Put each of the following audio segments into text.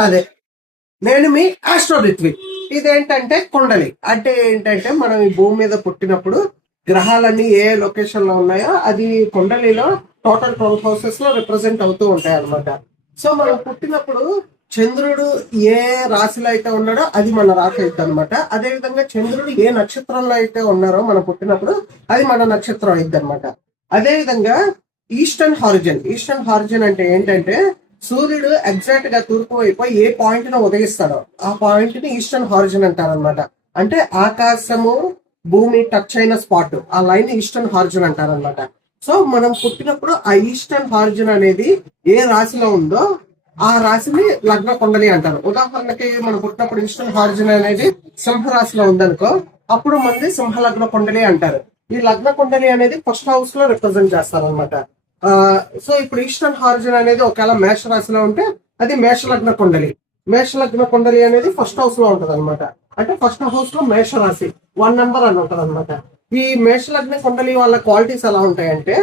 రాధే. నేను మీ ఆస్ట్రో రిత్విక్. ఇదేంటంటే కుండలి అంటే ఏంటంటే మనం ఈ భూమి మీద పుట్టినప్పుడు గ్రహాలన్నీ ఏ లొకేషన్ లో ఉన్నాయో అది కుండలిలో టోటల్ 12 హౌసెస్ లో రిప్రజెంట్ అవుతూ ఉంటాయి అనమాట. సో మనం పుట్టినప్పుడు చంద్రుడు ఏ రాశిలో అయితే ఉన్నాడో అది మన రాశి అవుతుంది అనమాట. అదే విధంగా చంద్రుడు ఏ నక్షత్రంలో అయితే ఉన్నారో మనం పుట్టినప్పుడు అది మన నక్షత్రం అయింది అనమాట. అదే విధంగా ఈస్టర్న్ హారిజన్ అంటే ఏంటంటే సూర్యుడు ఎగ్జాక్ట్ గా తూర్పు వైపు ఏ పాయింట్ ను ఉదయిస్తాడో ఆ పాయింట్ ని ఈస్టర్న్ హారిజన్ అంటారు అనమాట. అంటే ఆకాశము భూమి టచ్ అయిన స్పాట్, ఆ లైన్ ఈస్టర్న్ హారిజన్ అంటారు అనమాట. సో మనం పుట్టినప్పుడు ఆ ఈస్టర్న్ హారిజన్ అనేది ఏ రాశిలో ఉందో ఆ రాశిని లగ్న కుండలి అంటారు. ఉదాహరణకి మనం పుట్టినప్పుడు ఈస్టర్న్ హారిజన్ అనేది సింహ రాశిలో ఉందనుకో, అప్పుడు మనది సింహ లగ్న కుండలి అంటారు. ఈ లగ్న కుండలి అనేది ఫస్ట్ హౌస్ లో రిప్రజెంట్ చేస్తారు అనమాట. సో ఇప్పుడు ఈస్టర్న్ హారిజన్ అనేది ఒకవేళ మేష రాశిలో ఉంటే అది మేషలగ్న కుండలి అనేది ఫస్ట్ హౌస్ లో ఉంటది అనమాట. అంటే ఫస్ట్ హౌస్ లో మేష రాశి 1 నెంబర్ అని ఉంటది అనమాట. ఈ మేషలగ్న కుండలి వాళ్ళ క్వాలిటీస్ ఎలా ఉంటాయంటే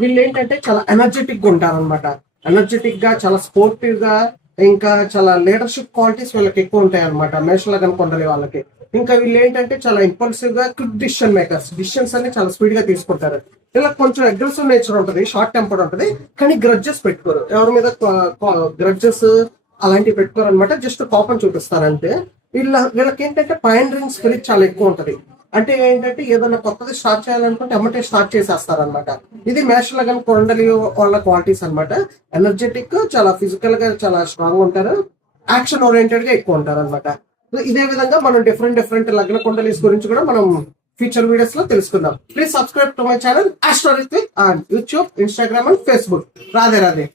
వీళ్ళు ఏంటంటే చాలా ఎనర్జెటిక్ గా ఉంటారు అనమాట. ఎనర్జెటిక్ గా, చాలా స్పోర్టివ్ గా, ఇంకా చాలా లీడర్షిప్ క్వాలిటీస్ వీళ్ళకి ఎక్కువ ఉంటాయి అనమాట మేషలగ్న కుండలి వాళ్ళకి. ఇంకా వీళ్ళు ఏంటంటే చాలా ఇంపల్సివ్ గా క్విక్ డిసిషన్ మేకర్స్, డిసిషన్స్ అన్ని చాలా స్పీడ్ గా తీసుకుంటారు. ఇలా కొంచెం అగ్రెసివ్ నేచర్ ఉంటుంది, షార్ట్ టెంపర్ ఉంటుంది, కానీ గ్రడ్జెస్ పెట్టుకోరు. ఎవరి మీద గ్రడ్జెస్ అలాంటివి పెట్టుకోరు అనమాట. జస్ట్ కోపం చూపిస్తారు అంతే. వీళ్ళకి ఏంటంటే పైనరింగ్ స్పిరిట్ చాలా ఎక్కువ ఉంటది. అంటే ఏంటంటే ఏదైనా కొత్తది స్టార్ట్ చేయాలనుకుంటే ఎమ్మటే స్టార్ట్ చేసేస్తారు అనమాట. ఇది మేషలగ్న కుండలి వాళ్ళ క్వాలిటీస్ అనమాట. ఎనర్జెటిక్, చాలా ఫిజికల్ గా చాలా స్ట్రాంగ్ ఉంటారు, యాక్షన్ ఓరియంటెడ్ గా ఎక్కువ ఉంటారు అనమాట. ఇదే విధంగా మనం డిఫరెంట్ లగ్న కుండలీస్ గురించి కూడా మనం ఫ్యూచర్ వీడియోస్ లో తెలుసుకుందాం. Please subscribe to my channel astro Rithvik on YouTube, Instagram and Facebook. Radhe Radhe.